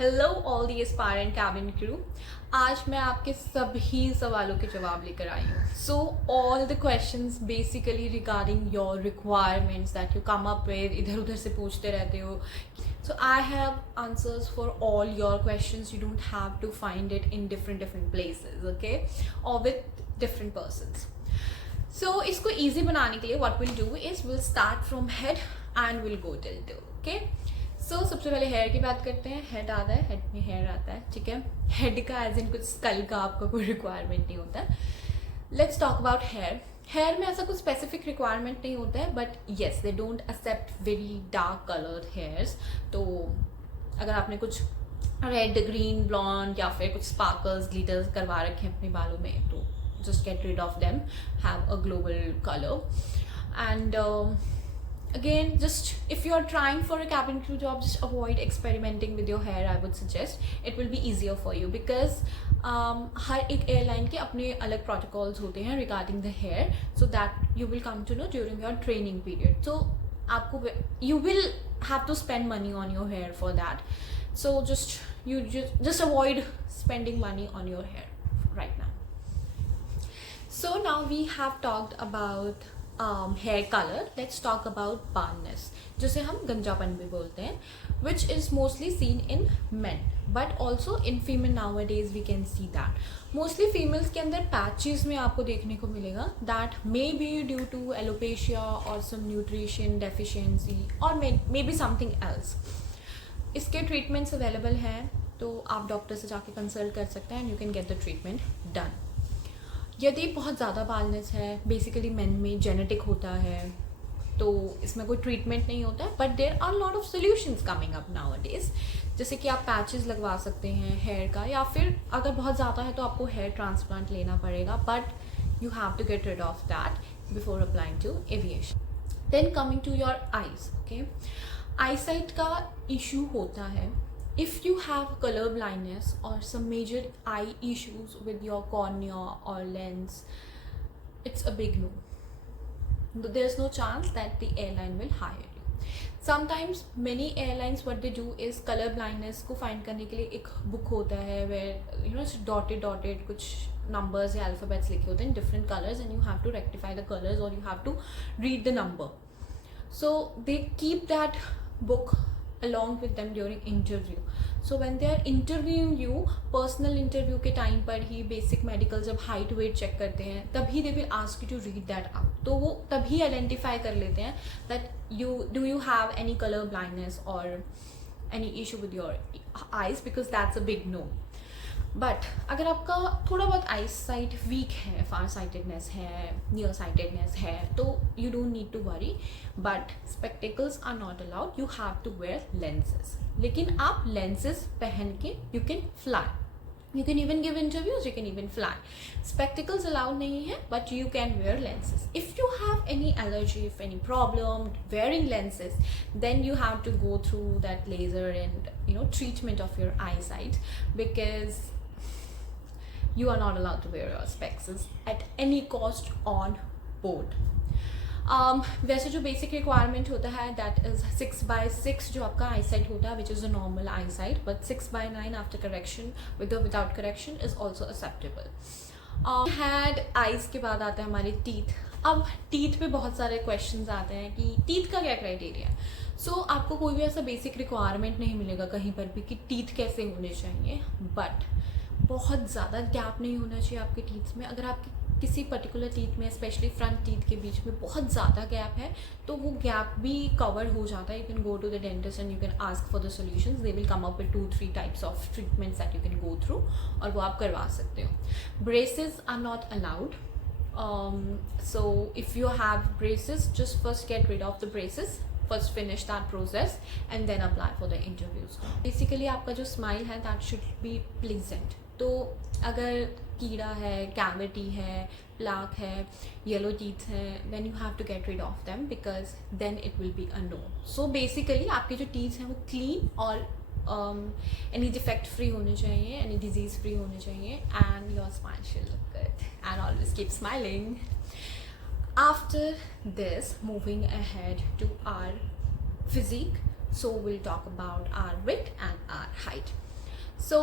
Hello all the aspirant cabin crew. आज मैं आपके सभी सवालों के जवाब लेकर आई हूँ। So all the questions basically regarding your requirements that you come up with, इधर उधर से पूछते रहते हो। So I have answers for all your questions. You don't have to find it in different places, okay, और with different persons. So इसको easy बनाने के लिए what will do is will start from head and will go till toe, okay. So सबसे पहले hair की बात करते हैं। हेड आता है, हेड में हेयर आता है, ठीक है। हेड का एज इन कुछ स्कल का आपका कोई रिक्वायरमेंट नहीं होता है। Let's talk about hair. Hair में ऐसा कुछ स्पेसिफिक रिक्वायरमेंट नहीं होता है, but yes they don't accept very dark coloured hairs. तो अगर आपने कुछ रेड, ग्रीन, ब्लॉन्ड या फिर कुछ स्पार्कल्स, ग्लिटर्स करवा रखे हैं अपने बालों में, तो just get rid of them, have a global color. And again, just if you are trying for a cabin crew job, just avoid experimenting with your hair. I would suggest it will be easier for you because हर एक airline के अपने अलग protocols होते हैं regarding the hair, so that you will come to know during your training period. So आपको you will have to spend money on your hair for that, so just avoid spending money on your hair right now. So now we have talked about hair color. Let's talk about baldness, जिसे हम गंजापन भी बोलते हैं, which is mostly seen in men, but also in female nowadays we can see that. Mostly females के अंदर patches में आपको देखने को मिलेगा that may be due to alopecia or some nutrition deficiency or maybe something else. इसके treatments available हैं, तो आप डॉक्टर से जाके कंसल्ट कर सकते हैं and you can get the treatment done. यदि बहुत ज़्यादा बालनेस है, बेसिकली मेन में जेनेटिक होता है, तो इसमें कोई ट्रीटमेंट नहीं होता है, but there are lot of solutions coming up nowadays. जैसे कि आप पैचेस लगवा सकते हैं हेयर का, या फिर अगर बहुत ज़्यादा है तो आपको हेयर ट्रांसप्लांट लेना पड़ेगा, but you have to get rid of that before applying to aviation. Then coming to your eyes, okay. Eyesight का इशू होता है if you have color blindness or some major eye issues with your cornea or lens. It's a big no. There's no chance that the airline will hire you. Sometimes many airlines what they do is color blindness को find करने के लिए एक book होता है where you know it's dotted कुछ numbers या alphabets लिखे होते हैं in different colors, and you have to rectify the colors or you have to read the number. So they keep that book along with them during interview. So when they are interviewing you, personal interview के time पर ही basic medical जब height weight check करते हैं, तभी they will ask you to read that out. तो वो तभी identify कर लेते हैं that do you have any color blindness or any issue with your eyes, because that's a big no. But अगर आपका थोड़ा बहुत आई साइट वीक है, फार साइटेडनेस है, नियर साइटेडनेस है, तो you don't need to worry, but spectacles are not allowed, you have to wear lenses. लेकिन आप लेंसेज पहन के you can fly, you can even give interviews, you can even fly. Spectacles allowed nahi hai, but you can wear lenses. If you have any allergy, if any problem wearing lenses, then you have to go through that laser and treatment of your eyesight, because you are not allowed to wear your specs at any cost on board. वैसे जो basic requirement होता है that is 6/6 जो आपका आई site होता है, which is a normal eyesight, but 6/9 after correction with और without correction is also acceptable. Head eyes के बाद आता है हमारे टीथ। अब टीथ पे बहुत सारे क्वेश्चंस आते हैं कि टीथ का क्या क्राइटेरिया है। सो आपको कोई भी ऐसा बेसिक रिक्वायरमेंट नहीं मिलेगा कहीं पर भी कि टीथ कैसे होने चाहिए, बट बहुत ज़्यादा गैप नहीं होना चाहिए आपके टीथ में। अगर आपके किसी पर्टिकुलर टीथ में, स्पेशली फ्रंट टीथ के बीच में बहुत ज़्यादा गैप है, तो वो गैप भी कवर हो जाता है। You can go to the dentist and you can ask for the solutions, they will come up with 2-3 types of treatments that you can go through, और वो आप करवा सकते हो। Braces are not allowed, so if you have braces, just first get rid of the braces, first finish that process and then apply for the interviews. Basically आपका जो smile है that should be pleasant. तो अगर कीड़ा है, cavity है, plaque है, yellow teeth है, then you have to get rid of them, because then it will be a no. So basically आपके जो टीथ हैं वो clean और any defect free होने चाहिए, any disease free होने चाहिए, and your smile should look good, and always keep smiling. After this, moving ahead to our physique, so we'll talk about our weight and our height. So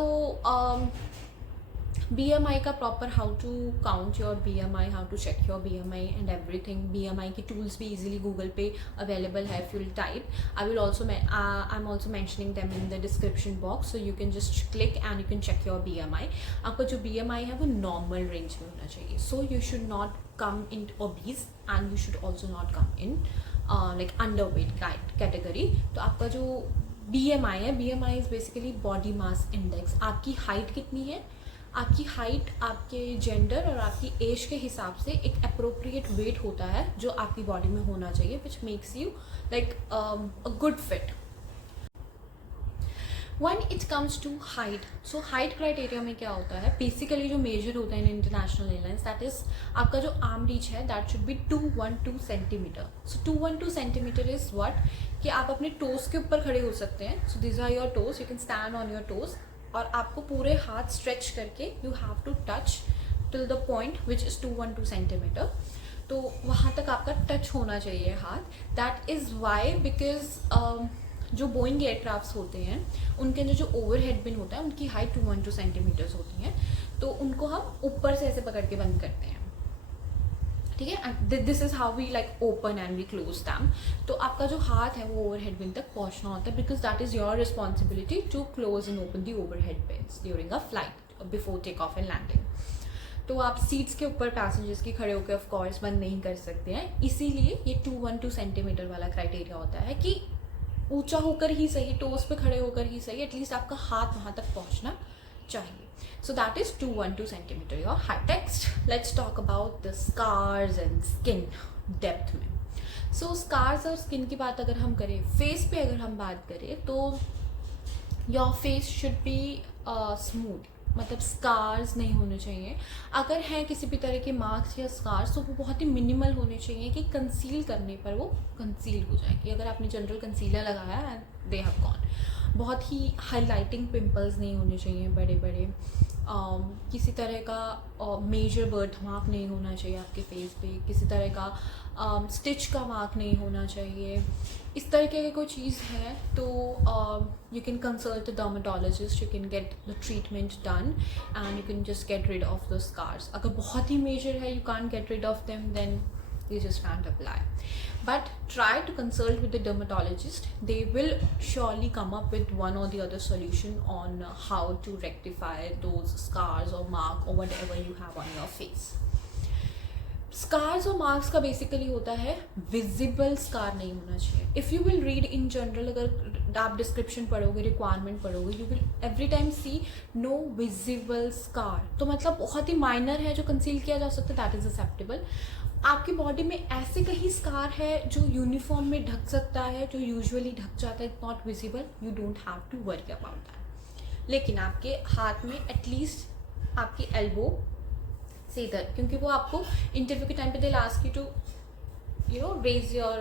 BMI का proper how to count your BMI, how to check your BMI and everything. BMI की tools भी easily Google पे available है. if you'll type, I'm also mentioning them in the description box, so you can just click and you can check your BMI. आपका जो BMI है वो normal range में होना चाहिए. so you should not come in obese and you should also not come in like underweight category. तो आपका जो BMI है, BMI is basically body mass index. आपकी हाइट कितनी है, आपकी हाइट आपके जेंडर और आपकी एज के हिसाब से एक अप्रोप्रिएट वेट होता है जो आपकी बॉडी में होना चाहिए, which makes you like a good fit. When it comes to height, so height criteria में क्या होता है, बेसिकली जो मेजर होता है in international airlines, that is आपका जो आर्म रीच है that should be 212 centimetre. So 212 centimetre is what, कि आप अपने टोस के ऊपर खड़े हो सकते हैं. So this are your toes, you can stand on your toes, और आपको पूरे हाथ स्ट्रेच करके you have to touch till the point which is 212 centimetre. तो वहाँ तक आपका टच होना चाहिए हाथ. दैट इज़ वाई बिकॉज जो बोइंग एयरक्राफ्ट्स होते हैं उनके अंदर जो ओवरहेड बिन होता है उनकी हाइट 212 सेंटीमीटर्स होती हैं. तो उनको हम ऊपर से ऐसे पकड़ के बंद करते हैं, ठीक है. This is how we like open and we close them. तो आपका जो हाथ है वो ओवरहेड बिन तक पहुंचना होता है, because that is your responsibility to close and open the overhead bins during a flight before take off and landing. तो आप सीट्स के ऊपर पैसेंजर्स की खड़े होकर ऑफ कोर्स बंद नहीं कर सकते हैं. इसीलिए ये 212 सेंटीमीटर वाला क्राइटेरिया होता है कि ऊंचा होकर ही सही, टोस पे खड़े होकर ही सही, एटलीस्ट आपका हाथ वहाँ तक पहुँचना चाहिए. So that is 212 centimeter your height. Next, let's talk about the scars and skin depth में. So scars और skin की बात अगर हम करें, face पे अगर हम बात करें तो your face should be smooth, मतलब स्कार्स नहीं होने चाहिए. अगर हैं किसी भी तरह के मार्क्स या स्कार्स तो वो बहुत ही मिनिमल होने चाहिए कि कंसील करने पर वो कंसील हो जाए. कि अगर आपने जनरल कंसीलर लगाया है दे हैव गॉन. बहुत ही हाईलाइटिंग पिंपल्स नहीं होने चाहिए बड़े बड़े. किसी तरह का मेजर बर्थ मार्क नहीं होना चाहिए आपके फेस पे. किसी तरह का स्टिच का मार्क नहीं होना चाहिए. इस तरीके की कोई चीज़ है तो you can consult the dermatologist, you can get the treatment done and you can just get rid of the scars. अगर बहुत ही मेजर है, you can't get rid of them, then you just can't apply. But try to consult with the dermatologist. They will surely come up with one or the other solution on how to rectify those scars or mark or whatever you have on your face. Scars और marks का basically होता है visible scar नहीं होना चाहिए. If you will read in general, अगर आप description पढ़ोगे, रिक्वायरमेंट पढ़ोगे, you will every time see no visible scar. तो मतलब बहुत ही माइनर है जो कंसील किया जा सकता है, दैट इज़ एक्सेप्टेबल. आपकी बॉडी में ऐसे कहीं स्कार है जो यूनिफॉर्म में ढक सकता है, जो यूजुअली ढक जाता है, not visible, you don't have to worry about that. लेकिन आपके हाथ में एटलीस्ट आपकी एल्बो से इधर, क्योंकि वो आपको इंटरव्यू के टाइम पे they ask you to you know raise your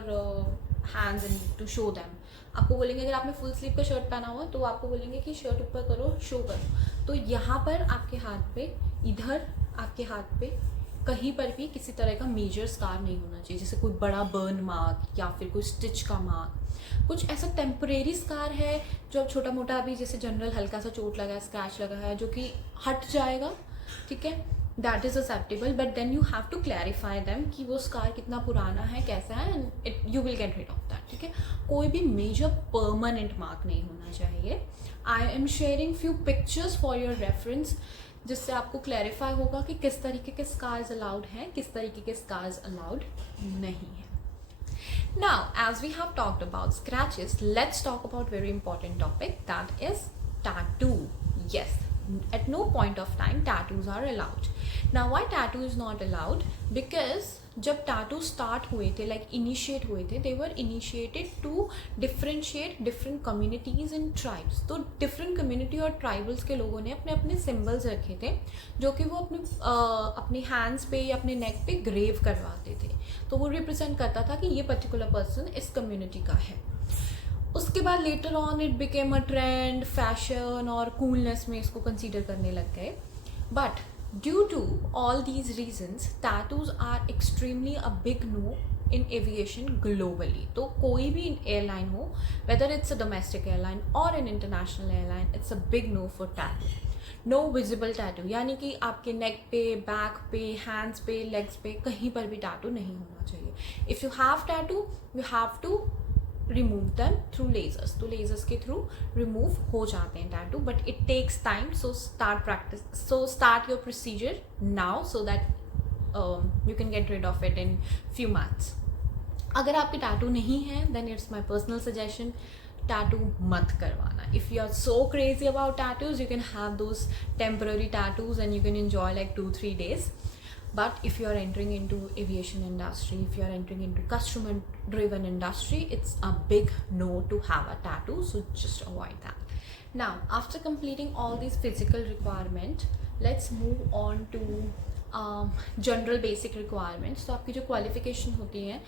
hands and to show them. आपको बोलेंगे, अगर आपने फुल स्लीव का शर्ट पहना हुआ तो आपको बोलेंगे कि शर्ट ऊपर करो, शो करो. तो यहाँ पर आपके हाथ पे, इधर आपके हाथ पे कहीं पर भी किसी तरह का मेजर स्कार नहीं होना चाहिए, जैसे कोई बड़ा बर्न मार्क या फिर कोई स्टिच का मार्क. कुछ ऐसा टेम्परेरी स्कार है जो अब छोटा मोटा अभी जैसे जनरल हल्का सा चोट लगा है, स्क्रैच लगा है, जो कि हट जाएगा, ठीक है, that is acceptable. But then you have to clarify them कि वो स्कार कितना पुराना है, कैसा है, and you will get rid of that, ठीक है. कोई भी मेजर परमानेंट मार्क नहीं होना चाहिए. I am sharing few pictures for your reference, जिससे आपको क्लैरिफाई होगा कि किस तरीके के स्कार्स अलाउड हैं, किस तरीके के स्कार्स अलाउड नहीं है. Now, as we have talked about scratches, let's talk about very important topic, that is tattoo. Yes, at no point of time tattoos are allowed. Now, why tattoo is not allowed? Because जब tattoo start हुए थे, like initiate हुए थे, they were initiated to differentiate different communities and tribes. तो different community और tribals के लोगों ने अपने अपने सिम्बल्स रखे थे जो कि वो अपने हैंड्स पे या अपने नेक पे ग्रेव करवाते थे. तो वो रिप्रेजेंट करता था कि ये पर्टिकुलर पर्सन इस कम्युनिटी का है. उसके बाद later on it became a trend, fashion और कूलनेस में इसको कंसीडर करने लग गए. But due to all these reasons, tattoos are extremely a big no in aviation globally. तो कोई भी airline हो, whether it's a domestic airline or an international airline, it's a big no for tattoo. No visible tattoo, यानी कि आपके neck पे, back पे, hands पे, legs पे कहीं पर भी tattoo नहीं होना चाहिए. If you have tattoo, you have to remove them through lasers. तो lasers के through remove हो जाते हैं tattoo, but it takes time. So start your procedure now so that you can get rid of it in few months. अगर आपके tattoo नहीं है, then it's my personal suggestion, tattoo मत करवाना. If you are so crazy about tattoos, you can have those temporary tattoos and you can enjoy like 2-3 days. But if you are entering into aviation industry, if you are entering into customer driven industry, it's a big no to have a tattoo, so just avoid that. Now, after completing all these physical requirements, let's move on to general basic requirements. तो आपकी जो qualification होती है,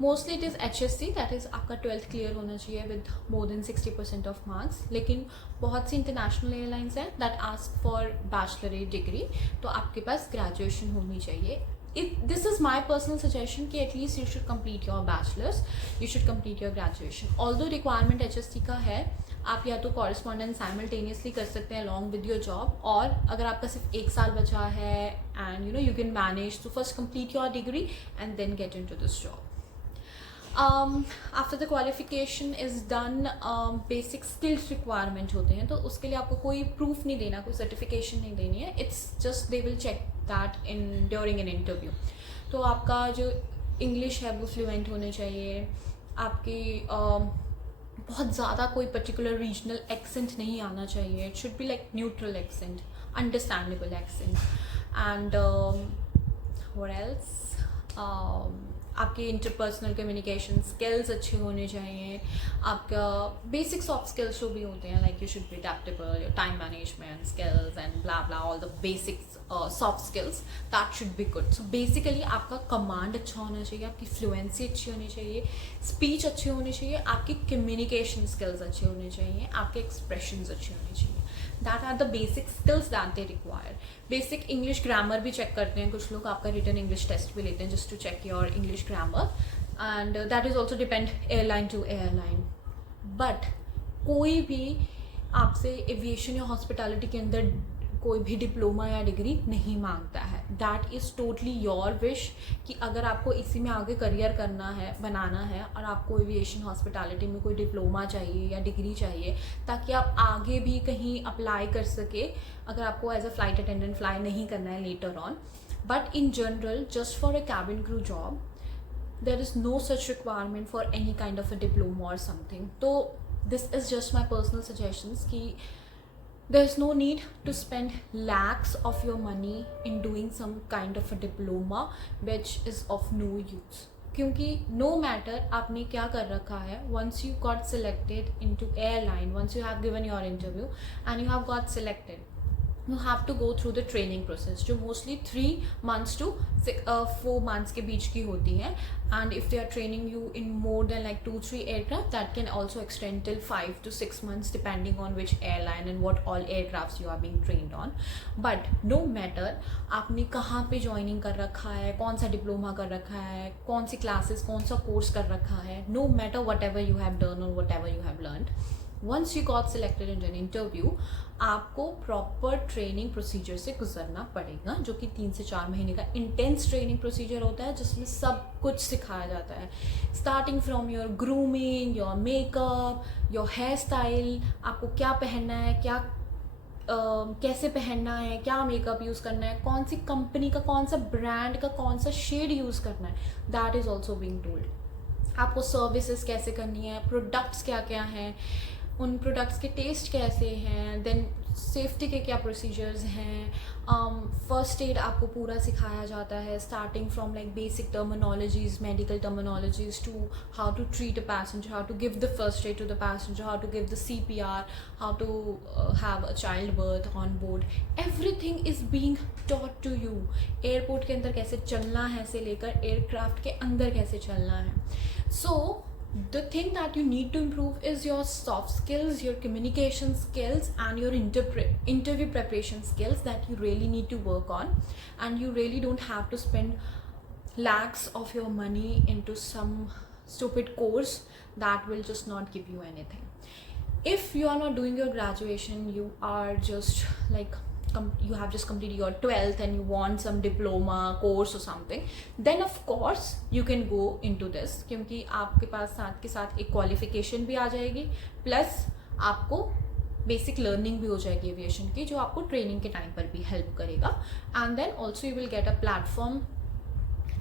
mostly it is HSC, that is आपका 12th clear होना चाहिए with more than 60% of marks. लेकिन बहुत सी इंटरनेशनल एयरलाइंस हैं that ask for Bachelorette degree, तो आपके पास ग्रेजुएशन होनी चाहिए. This is my personal suggestion कि at least you should complete your bachelor's, you should complete your graduation. Although requirement HSC का है, आप या तो कॉरेस्पॉन्डेंस साइमल्टेनियसली कर सकते हैं अलॉन्ग विद योर जॉब, और अगर आपका सिर्फ 1 साल बचा है and you can manage to first complete your degree and then get into this job. After the qualification is done, basic skills requirement होते हैं, तो उसके लिए आपको कोई प्रूफ नहीं देना, कोई सर्टिफिकेशन नहीं देनी है. It's just they will check that in during an interview. तो आपका जो इंग्लिश है वो फ्लुएंट होने चाहिए, आपकी बहुत ज़्यादा कोई पर्टिकुलर रीजनल एक्सेंट नहीं आना चाहिए. It should be like neutral accent, understandable accent. And what else, आपके इंटरपर्सनल कम्युनिकेशन स्किल्स अच्छे होने चाहिए. आपका बेसिक सॉफ्ट स्किल्स जो भी होते हैं, like you should be adaptable, your time management skills and blah blah, all the basic soft skills that should be good. So basically आपका कमांड अच्छा होना चाहिए, आपकी फ्लुएंसी अच्छी होनी चाहिए, स्पीच अच्छी होनी चाहिए, आपकी कम्युनिकेशन स्किल्स अच्छे होने चाहिए, आपके एक्सप्रेशंस अच्छे होने चाहिए. That are the basic skills that they require. Basic English grammar भी चेक करते हैं कुछ लोग, आपका रिटन इंग्लिश टेस्ट भी लेते हैं just to check your English grammar, and that is also depend airline to airline. But कोई भी आपसे एविएशन या हॉस्पिटैलिटी के अंदर कोई भी डिप्लोमा या डिग्री नहीं मांगता है. That is totally your wish कि अगर आपको इसी में आगे करियर करना है, बनाना है, और आपको एविएशन हॉस्पिटैलिटी में कोई डिप्लोमा चाहिए या डिग्री चाहिए ताकि आप आगे भी कहीं अप्लाई कर सके, अगर आपको as a flight attendant fly नहीं करना है later on. But in general, just for a cabin crew job, there is no such requirement for any kind of a diploma or something. So this is just my personal suggestions कि there's no need to spend lakhs of your money in doing some kind of a diploma which is of no use. क्योंकि no matter आपने क्या कर रखा है, once you got selected into airline, once you have given your interview and you have got selected, you have to go through the training process जो mostly 3 months to 4 months के बीच की होती है. And if they are training you in more than like 2-3 aircraft, that can also extend till 5 to 6 months depending on which airline and what all aircrafts you are being trained on. But no matter आपने कहाँ पे joining कर रखा है, कौन सा diploma कर रखा है, कौन सी क्लासेस, कौन सा कोर्स कर रखा है, no matter whatever you have done or whatever you have learned, once you got selected in an interview, आपको प्रॉपर ट्रेनिंग प्रोसीजर से गुजरना पड़ेगा, जो कि 3 से 4 महीने का इंटेंस ट्रेनिंग प्रोसीजर होता है जिसमें सब कुछ सिखाया जाता है, starting from your grooming, your makeup, your hair style, आपको क्या पहनना है, क्या कैसे पहनना है, क्या मेकअप यूज़ करना है, कौन सी कंपनी का, कौन सा ब्रांड का, कौन सा शेड यूज़ करना है, that is also being told. आपको सर्विसेज कैसे करनी है, प्रोडक्ट्स क्या क्या हैं, उन प्रोडक्ट्स के टेस्ट कैसे हैं, देन सेफ्टी के क्या प्रोसीजर्स हैं, फर्स्ट एड आपको पूरा सिखाया जाता है, starting from like basic terminologies, medical terminologies, to how to treat a passenger, how to give the first aid to the passenger, how to give the CPR, how to have a child birth on board. Everything is being taught to you. Airport के अंदर कैसे चलना है से लेकर aircraft के अंदर कैसे चलना है. सो the thing that you need to improve is your soft skills, your communication skills, and your interview preparation skills that you really need to work on. And you really don't have to spend lakhs of your money into some stupid course that will just not give you anything. If you are not doing your graduation, you are just like you have just completed your 12th and you want some diploma course or something, then of course you can go into this, क्योंकि आपके पास साथ के साथ एक qualification भी आ जाएगी, plus आपको basic learning भी हो जाएगी एविएशन की, जो आपको ट्रेनिंग के टाइम पर भी हेल्प करेगा. And then also you will get a platform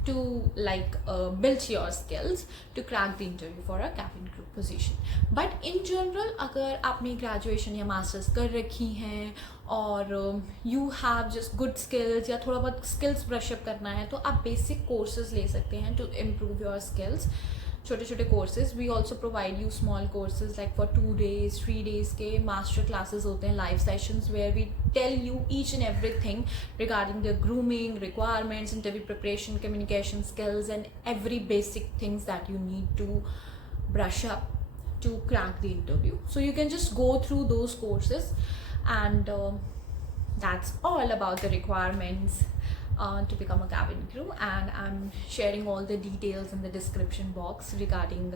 to like build your skills to crack the interview for a cabin crew position. But in general, अगर आपने graduation या masters कर रखी हैं और you have just good skills या थोड़ा बहुत skills brush up करना है, तो आप basic courses ले सकते हैं to improve your skills. छोटे छोटे courses. We also provide you small courses like for 2 days 3 days के मास्टर क्लासेस होते हैं, live sessions where we tell you each and everything regarding the grooming requirements, interview preparation, communication skills and every basic things that you need to brush up to crack the interview. So you can just go through those courses, and that's all about the requirements to become a cabin crew. And I'm sharing all the details in the description box regarding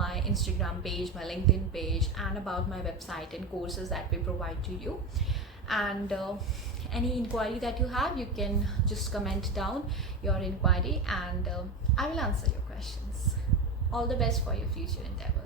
my Instagram page, my LinkedIn page, and about my website and courses that we provide to you. And any inquiry that you have, you can just comment down your inquiry, and I will answer your questions. All the best for your future endeavors.